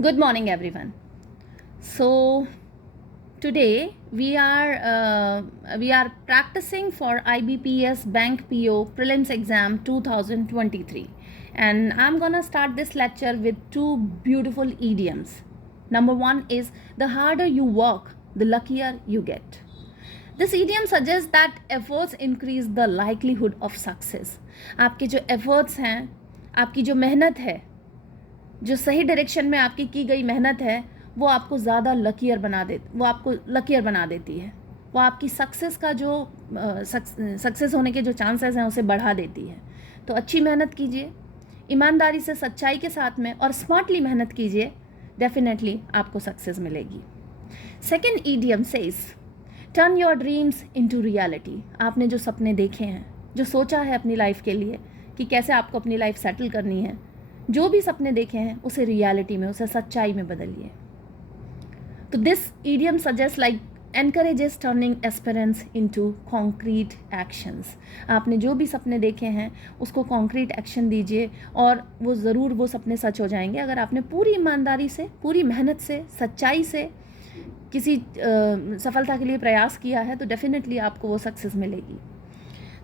Good morning, everyone. So today we are practicing for IBPS Bank PO Prelims Exam 2023, and I'm gonna start this lecture with two beautiful idioms. Number one is the harder you work, the luckier you get. This idiom suggests that efforts increase the likelihood of success. आपके जो efforts हैं, आपकी जो मेहनत है, जो सही direction में आपकी की गई मेहनत है, वो आपको ज़्यादा लकीयर बना देती है। वो आपकी सक्सेस का जो सक्सेस होने के जो चांसेस हैं उसे बढ़ा देती है। तो अच्छी मेहनत कीजिए, ईमानदारी से, सच्चाई के साथ में और स्मार्टली मेहनत कीजिए, डेफिनेटली आपको सक्सेस मिलेगी। Second idiom says turn your dreams into reality. आपने जो सपने देखे हैं, जो सोचा है अपनी लाइफ के लिए कि कैसे आपको अपनी लाइफ सेटल करनी है, जो भी सपने देखे हैं उसे रियलिटी में, उसे सच्चाई में बदलिए। तो this idiom suggest like encourages turning aspirations into concrete actions. आपने जो भी सपने देखे हैं उसको कॉन्क्रीट एक्शन दीजिए और वो ज़रूर वो सपने सच हो जाएंगे। अगर आपने पूरी ईमानदारी से, पूरी मेहनत से, सच्चाई से किसी सफलता के लिए प्रयास किया है तो डेफिनेटली आपको वो सक्सेस मिलेगी।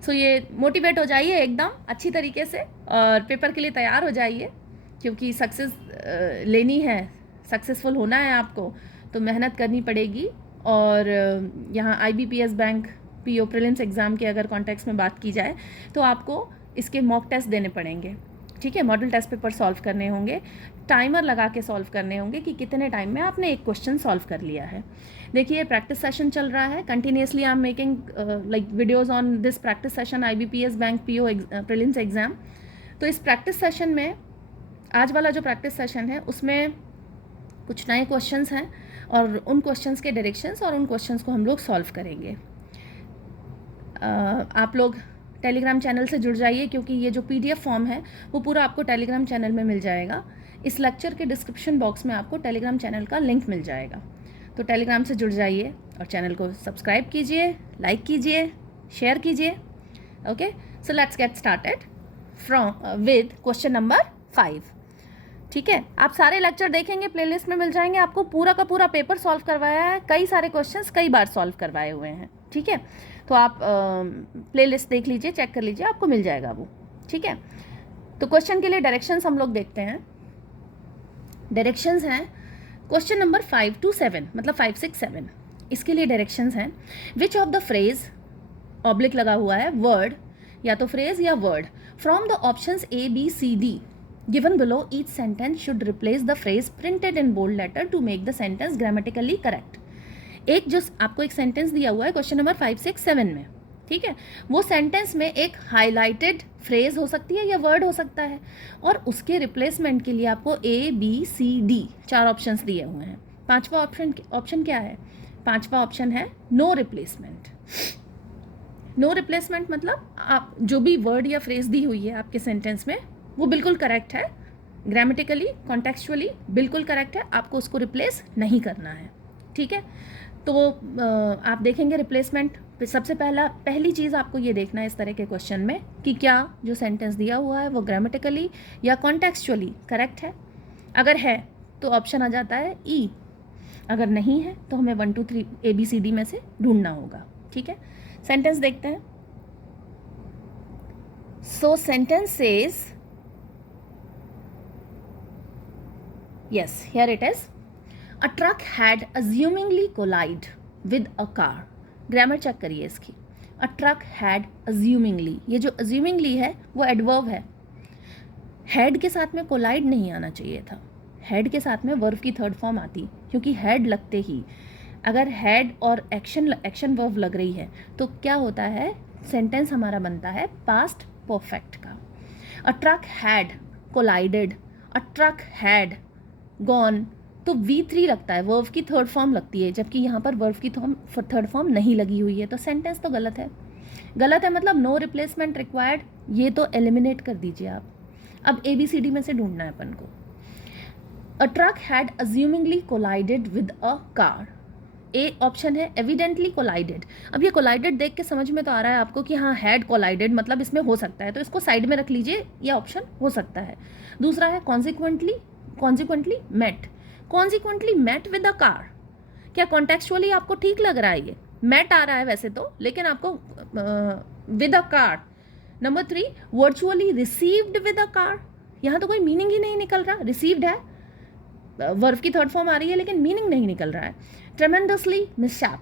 सो ये मोटिवेट हो जाइए एकदम अच्छी तरीके से और पेपर के लिए तैयार हो जाइए, क्योंकि सक्सेस लेनी है, सक्सेसफुल होना है आपको, तो मेहनत करनी पड़ेगी। और यहाँ IBPS bank PO prelims exam के अगर कॉन्टेक्स्ट में बात की जाए तो आपको इसके मॉक टेस्ट देने पड़ेंगे, ठीक है। मॉडल टेस्ट पेपर सॉल्व करने होंगे, टाइमर लगा के सॉल्व करने होंगे कि कितने टाइम में आपने एक क्वेश्चन सॉल्व कर लिया है। देखिए, प्रैक्टिस सेशन चल रहा है continuously. I am making like videos on this practice session IBPS bank PO prelims exam. तो इस प्रैक्टिस सेशन में, आज वाला जो प्रैक्टिस सेशन है उसमें कुछ नए क्वेश्चंस हैं और उन क्वेश्चंस के डायरेक्शंस और उन क्वेश्चंस को हम लोग सॉल्व करेंगे। आप लोग टेलीग्राम चैनल से जुड़ जाइए, क्योंकि ये जो PDF फॉर्म है वो पूरा आपको टेलीग्राम चैनल में मिल जाएगा। इस लेक्चर के डिस्क्रिप्शन बॉक्स में आपको टेलीग्राम चैनल का लिंक मिल जाएगा, तो टेलीग्राम से जुड़ जाइए और चैनल को सब्सक्राइब कीजिए, लाइक कीजिए, शेयर कीजिए। Okay, so let's get started from with question number 5। ठीक है, आप सारे लेक्चर देखेंगे, प्लेलिस्ट में मिल जाएंगे। आपको पूरा का पूरा पेपर सॉल्व करवाया है, कई सारे क्वेश्चंस कई बार सॉल्व करवाए हुए हैं, ठीक है। तो आप प्लेलिस्ट देख लीजिए, चेक कर लीजिए, आपको मिल जाएगा वो, ठीक है। तो क्वेश्चन के लिए डायरेक्शंस हम लोग देखते हैं। डायरेक्शंस हैं क्वेश्चन नंबर 5 to 7, मतलब 5, 6, 7। इसके लिए डायरेक्शंस हैं, which of the phrase, oblique लगा हुआ है, वर्ड या तो फ्रेज या word, from the options A, B, C, D given below each sentence should replace the phrase printed in bold letter to make the sentence grammatically correct। एक जो आपको एक सेंटेंस दिया हुआ है क्वेश्चन नंबर 5, 6, 7 में, ठीक है, वो सेंटेंस में एक हाईलाइटेड फ्रेज हो सकती है या वर्ड हो सकता है, और उसके रिप्लेसमेंट के लिए आपको A, B, C, D 4 options दिए हुए हैं। पांचवा ऑप्शन क्या है? पांचवा ऑप्शन है नो रिप्लेसमेंट। नो रिप्लेसमेंट मतलब आप जो भी वर्ड या फ्रेज दी हुई है आपके सेंटेंस में वो बिल्कुल करेक्ट है, ग्रामेटिकली, कॉन्टेक्चुअली बिल्कुल करेक्ट है, आपको उसको रिप्लेस नहीं करना है, ठीक है। तो आप देखेंगे रिप्लेसमेंट, सबसे पहली चीज़ आपको ये देखना है इस तरह के क्वेश्चन में कि क्या जो सेंटेंस दिया हुआ है वो ग्रामेटिकली या कॉन्टेक्चुअली करेक्ट है। अगर है तो ऑप्शन आ जाता है E, अगर नहीं है तो हमें 1, 2, 3 ABCD में से ढूंढना होगा, ठीक है। सेंटेंस देखते हैं। सो sentence says, yes, here it is, a truck had assumingly collide with a car। Grammar check करिए इसकी। a truck had assumingly, ये जो assumingly है वो एडवर्ब है, had के साथ में collide नहीं आना चाहिए था। had के साथ में वर्ब की थर्ड फॉर्म आती, क्योंकि had लगते ही अगर had और एक्शन वर्ब लग रही है तो क्या होता है, सेंटेंस हमारा बनता है पास्ट परफेक्ट का। a truck had collided, a truck had gone, तो V3 लगता है, वर्ब की थर्ड फॉर्म लगती है, जबकि यहाँ पर वर्ब की थर्ड फॉर्म नहीं लगी हुई है, तो सेंटेंस तो गलत है। गलत है मतलब नो रिप्लेसमेंट रिक्वायर्ड, ये तो एलिमिनेट कर दीजिए आप। अब ABCD में से ढूंढना है अपन को। A truck had assumingly collided with a car. A option है एविडेंटली कोलाइडेड। अब ये कोलाइडेड देख के समझ में तो आ रहा है आपको कि हाँ हैड कोलाइडेड मतलब इसमें हो सकता है, तो इसको साइड में रख लीजिए, ये ऑप्शन हो सकता है। दूसरा है consequently met. Consequently met with a car, क्या कॉन्टेक्चुअली आपको ठीक लग रहा है? ये मेट आ रहा है वैसे तो, लेकिन आपको with a car. Number 3, virtually received with a car, यहाँ तो कोई मीनिंग ही नहीं निकल रहा, रिसीव्ड है, वर्ब की थर्ड फॉर्म आ रही है लेकिन मीनिंग नहीं निकल रहा है। ट्रेमेंडसली मिसशैप,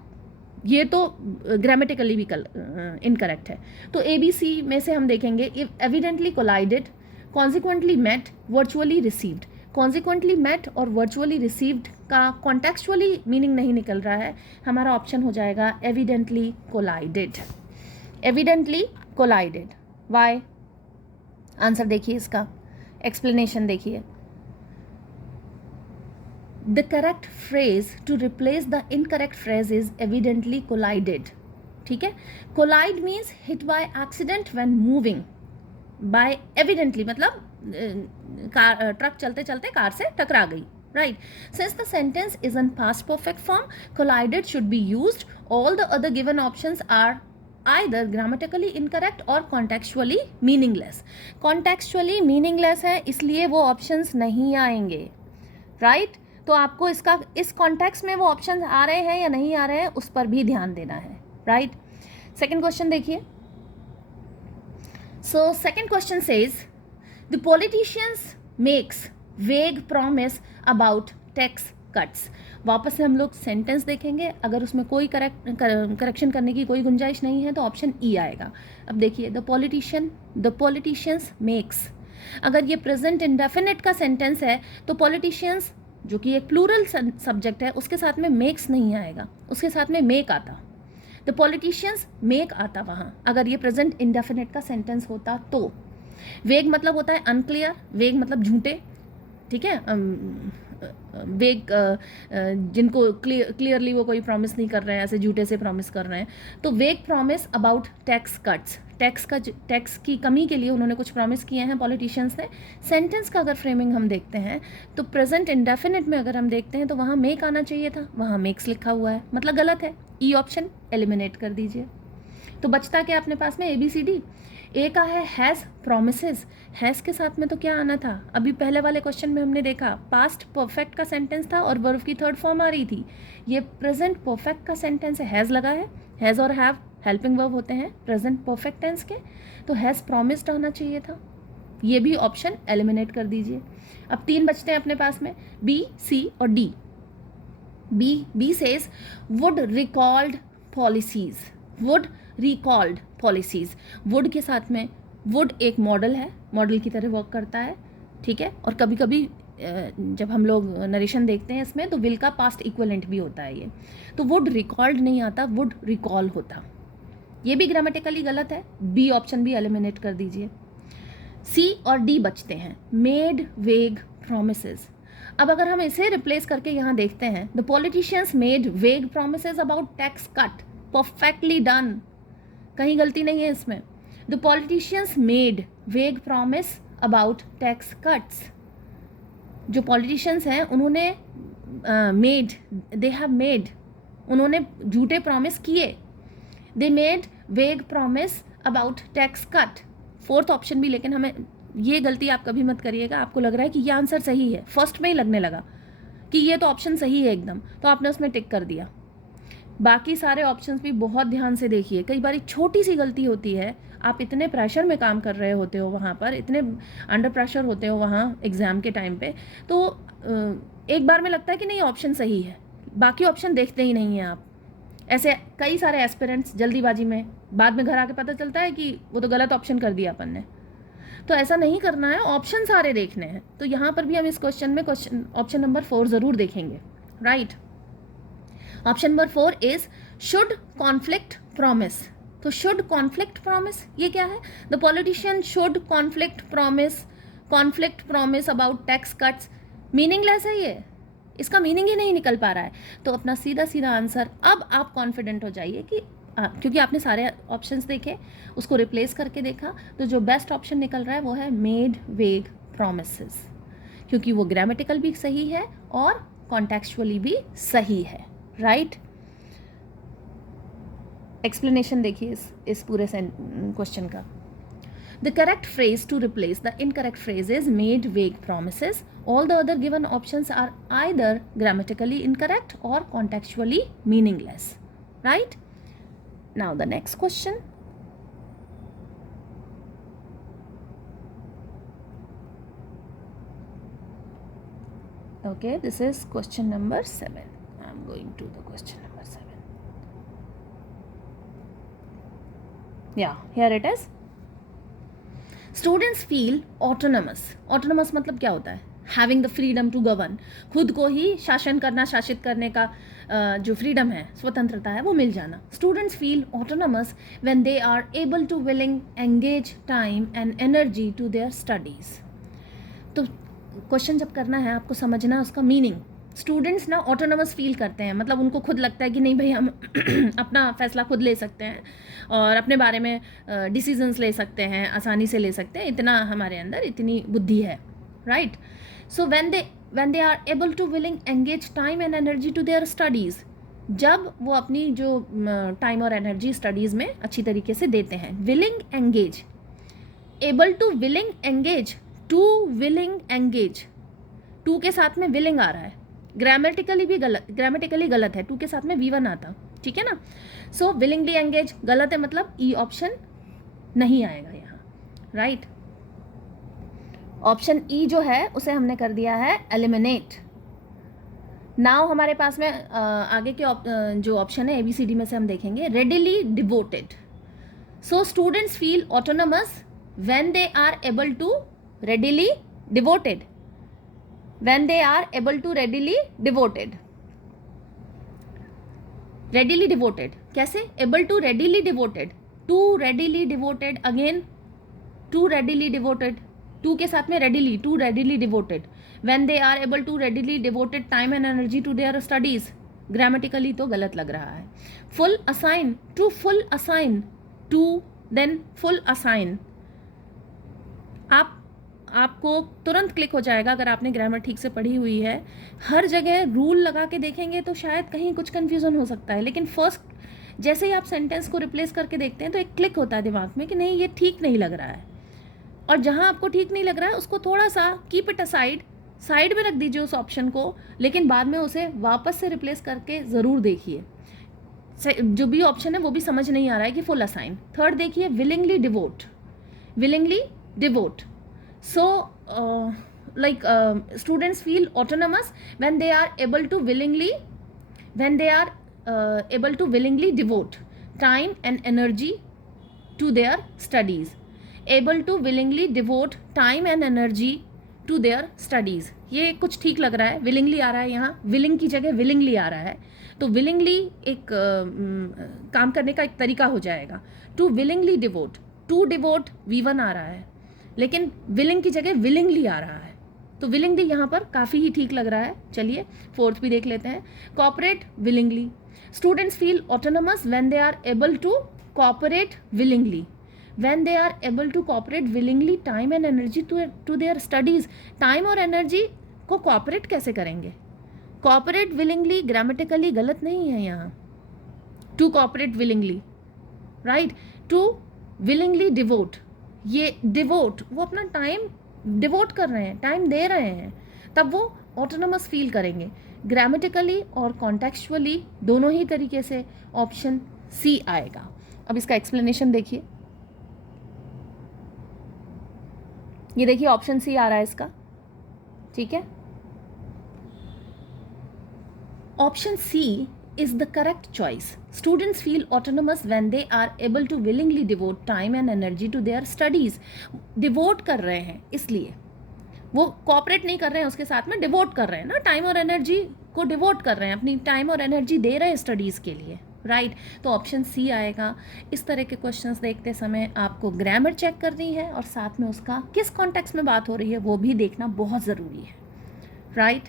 ये तो ग्रामेटिकली भी इनकरेक्ट है। तो ABC में से हम देखेंगे evidently collided, consequently met, virtually received. Consequently met और वर्चुअली रिसीव्ड का कॉन्टेक्चुअली मीनिंग नहीं निकल रहा है, हमारा ऑप्शन हो जाएगा evidently collided. Evidently collided, why? Answer देखिए इसका, एक्सप्लेनेशन देखिए। The correct phrase to replace the incorrect phrase is evidently collided. ठीक है, collide means hit by accident when moving. By evidently मतलब ट्रक चलते चलते कार से टकरा गई, right? Since the sentence is in past perfect form, collided should be used. All the other given options are either grammatically incorrect or contextually meaningless. Contextually meaningless है, इसलिए वो options नहीं आएंगे, right? तो आपको इसका इस कॉन्टेक्स्ट में वो ऑप्शन आ रहे हैं या नहीं आ रहे हैं उस पर भी ध्यान देना है, राइट? सेकंड क्वेश्चन देखिए। So second question says the politicians makes वेग प्रॉमिस अबाउट टैक्स कट्स। वापस से हम लोग सेंटेंस देखेंगे, अगर उसमें कोई करेक्शन करने की कोई गुंजाइश नहीं है तो ऑप्शन ई आएगा। अब देखिए, द पॉलिटिशियंस मेक्स, अगर ये प्रेजेंट इंडेफिनिट का सेंटेंस है तो पॉलिटिशियंस जो कि एक प्लूरल सब्जेक्ट है उसके साथ में मेक्स नहीं आएगा, उसके साथ में मेक आता, द पॉलिटिशियंस मेक आता वहाँ, अगर ये प्रेजेंट इंडेफिनिट का सेंटेंस होता तो। वेग मतलब होता है अनक्लियर, वेग मतलब झूठे, ठीक है, वेग जिनको क्लियरली वो कोई प्रॉमिस नहीं कर रहे हैं, ऐसे झूठे से प्रॉमिस कर रहे हैं। तो वेग promise about tax cuts, tax की कमी के लिए उन्होंने कुछ प्रॉमिस किए हैं पॉलिटिशियंस ने। सेंटेंस का अगर फ्रेमिंग हम देखते हैं तो प्रेजेंट इंडेफिनिट में अगर हम देखते हैं तो वहाँ मेक आना चाहिए था, वहाँ मेक्स लिखा हुआ है, मतलब गलत है। ई ऑप्शन एलिमिनेट कर दीजिए। तो बचता क्या अपने पास में? ABCD। ए का है हैज़ प्रॉमिसेस, हैज़ के साथ में तो क्या आना था? अभी पहले वाले क्वेश्चन में हमने देखा पास्ट परफेक्ट का सेंटेंस था और वर्ब की थर्ड फॉर्म आ रही थी। ये प्रेजेंट परफेक्ट का सेंटेंस है, हैज़ लगा है, हैज़ और हैव हेल्पिंग वर्ब होते हैं प्रेजेंट परफेक्ट टेंस के, तो हैज़ प्रॉमिस्ड आना चाहिए था। ये भी ऑप्शन एलिमिनेट कर दीजिए। अब 3 बचते हैं अपने पास में, B, C और D। B says would recalled policies, would recalled policies। would के साथ में would एक मॉडल है, मॉडल की तरह वर्क करता है, ठीक है, और कभी कभी जब हम लोग नरेशन देखते हैं इसमें तो विल का पास्ट इक्वलेंट भी होता है ये। तो would recalled नहीं आता, would recall होता। ये भी ग्रामेटिकली गलत है, B ऑप्शन भी एलिमिनेट कर दीजिए। C और D बचते हैं, मेड वेग प्रोमिसेस। अब अगर हम इसे रिप्लेस करके यहाँ देखते हैं, द पॉलिटिशियंस मेड वेग promises about tax cut, perfectly done, कहीं गलती नहीं है इसमें। द पॉलिटिशियंस मेड वेग प्रॉमिस अबाउट टैक्स कट्स, जो पॉलिटिशियंस हैं उन्होंने मेड, दे हैव मेड, उन्होंने झूठे प्रॉमिस किए, दे मेड वेग promise about tax cut. Fourth option भी, लेकिन हमें ये गलती आप कभी मत करिएगा, आपको लग रहा है कि ये आंसर सही है, फर्स्ट में ही लगने लगा कि ये तो ऑप्शन सही है एकदम, तो आपने उसमें टिक कर दिया। बाकी सारे ऑप्शंस भी बहुत ध्यान से देखिए, कई बार छोटी सी गलती होती है, आप इतने प्रेशर में काम कर रहे होते हो वहाँ पर, इतने अंडर प्रेशर होते हो वहाँ एग्ज़ाम के टाइम पे, तो एक बार में लगता है कि नहीं ऑप्शन सही है, बाकी ऑप्शन देखते ही नहीं हैं आप। ऐसे कई सारे एस्पिरेंट्स जल्दीबाजी में बाद में घर आके पता चलता है कि वो तो गलत ऑप्शन कर दिया अपन ने। तो ऐसा नहीं करना है, ऑप्शन सारे देखने हैं। तो यहाँ पर भी हम इस क्वेश्चन में ऑप्शन नंबर 4 ज़रूर देखेंगे, right. Option number 4 is should conflict promise. तो शुड कॉन्फ्लिक्ट प्रॉमिस ये क्या है? The politician should conflict promise about tax cuts, meaningless है ये, इसका मीनिंग ही नहीं निकल पा रहा है। तो अपना सीधा सीधा आंसर, अब आप कॉन्फिडेंट हो जाइए कि क्योंकि आपने सारे ऑप्शंस देखे, उसको रिप्लेस करके देखा, तो जो बेस्ट ऑप्शन निकल रहा है वो है मेड वेग प्रॉमिसेस, क्योंकि वो ग्रामेटिकल भी सही है और कॉन्टेक्चुअली भी सही है, राइट। एक्सप्लेनेशन देखिए इस पूरे क्वेश्चन का। The correct phrase to replace the incorrect phrase is made vague promises. All the other given options are either grammatically incorrect or contextually meaningless. Right? Now the next question. Okay, this is question number 7. I'm going to the question number 7. Yeah, here it is. Students feel autonomous. Autonomous मतलब क्या होता है? Having the freedom to govern. खुद को ही शासन करना, शासित करने का जो फ्रीडम है, स्वतंत्रता है, वो मिल जाना. Students feel autonomous when they are able to willing engage time and energy to their studies. तो क्वेश्चन जब करना है आपको समझना है उसका मीनिंग. स्टूडेंट्स ना ऑटोनमस फील करते हैं, मतलब उनको खुद लगता है कि नहीं भाई हम अपना फैसला खुद ले सकते हैं और अपने बारे में डिसीजंस ले सकते हैं, आसानी से ले सकते हैं, इतना हमारे अंदर इतनी बुद्धि है. Right? So when they are able to willing engage time and energy to their studies, जब वो अपनी जो टाइम और एनर्जी स्टडीज़ में अच्छी तरीके से देते हैं. Willing engage, able to willing engage, to willing engage, to के साथ में विलिंग आ रहा है. ग्रामेटिकली गलत है, टू के साथ में V1 आता. ठीक है ना? सो विलिंगली एंगेज गलत है, मतलब ई ऑप्शन नहीं आएगा यहाँ. राइट? ऑप्शन ई जो है उसे हमने कर दिया है एलिमिनेट. नाउ हमारे पास में आगे के जो ऑप्शन है ABCD में से हम देखेंगे. Readily devoted. So students feel autonomous when they are able to readily devoted. When they are able to readily devoted. Readily devoted कैसे? Able to readily devoted. To readily devoted, again to readily devoted, to के साथ में readily, to readily devoted. When they are able to readily devoted time and energy to their studies. Grammatically तो गलत लग रहा है. Full assign, to full assign, to then full assign. आपको तुरंत क्लिक हो जाएगा अगर आपने ग्रामर ठीक से पढ़ी हुई है. हर जगह रूल लगा के देखेंगे तो शायद कहीं कुछ कन्फ्यूज़न हो सकता है, लेकिन फर्स्ट जैसे ही आप सेंटेंस को रिप्लेस करके देखते हैं तो एक क्लिक होता है दिमाग में कि नहीं ये ठीक नहीं लग रहा है. और जहां आपको ठीक नहीं लग रहा है उसको थोड़ा सा कीप इट असाइड, साइड में रख दीजिए उस ऑप्शन को, लेकिन बाद में उसे वापस से रिप्लेस करके ज़रूर देखिए. जो भी ऑप्शन है वो भी समझ नहीं आ रहा है कि फुल असाइन. थर्ड देखिए, willingly devote. Willingly devote. So, students feel autonomous when they are able to willingly devote time and energy to their studies. Able to willingly devote time and energy to their studies. ये कुछ ठीक लग रहा है. willingly आ रहा है यहाँ, willing की जगह willingly आ रहा है, तो willingly एक काम करने का एक तरीका हो जाएगा. To willingly devote, to devote V1 आ रहा है, लेकिन विलिंग की जगह विलिंगली आ रहा है, तो विलिंगली यहाँ पर काफ़ी ही ठीक लग रहा है. चलिए फोर्थ भी देख लेते हैं. Cooperate willingly. Students feel autonomous when they are able to cooperate willingly. When they are able to cooperate willingly time and energy to their studies. Time और एनर्जी को कॉपरेट कैसे करेंगे? कॉपरेट विलिंगली ग्रामेटिकली गलत नहीं है यहाँ. To cooperate willingly. Right? To willingly devote. ये devote, वो अपना टाइम डिवोट कर रहे हैं, टाइम दे रहे हैं, तब वो ऑटोनमस फील करेंगे. ग्रामेटिकली और कॉन्टेक्चुअली दोनों ही तरीके से ऑप्शन सी आएगा. अब इसका एक्सप्लेनेशन देखिए. ये देखिए ऑप्शन सी आ रहा है इसका. ठीक है? Option C is the correct choice. Students feel autonomous when they are able to willingly devote time and energy to their studies. Devote कर रहे हैं, इसलिए वो cooperate नहीं कर रहे हैं, उसके साथ में devote कर रहे हैं ना, टाइम और एनर्जी को devote कर रहे हैं, अपनी टाइम और एनर्जी दे रहे हैं स्टडीज़ के लिए. राइट? तो ऑप्शन सी आएगा. इस तरह के क्वेश्चंस देखते समय आपको ग्रामर चेक करनी है और साथ में उसका किस कॉन्टेक्स्ट में बात हो रही है वो भी देखना बहुत ज़रूरी है. राइट?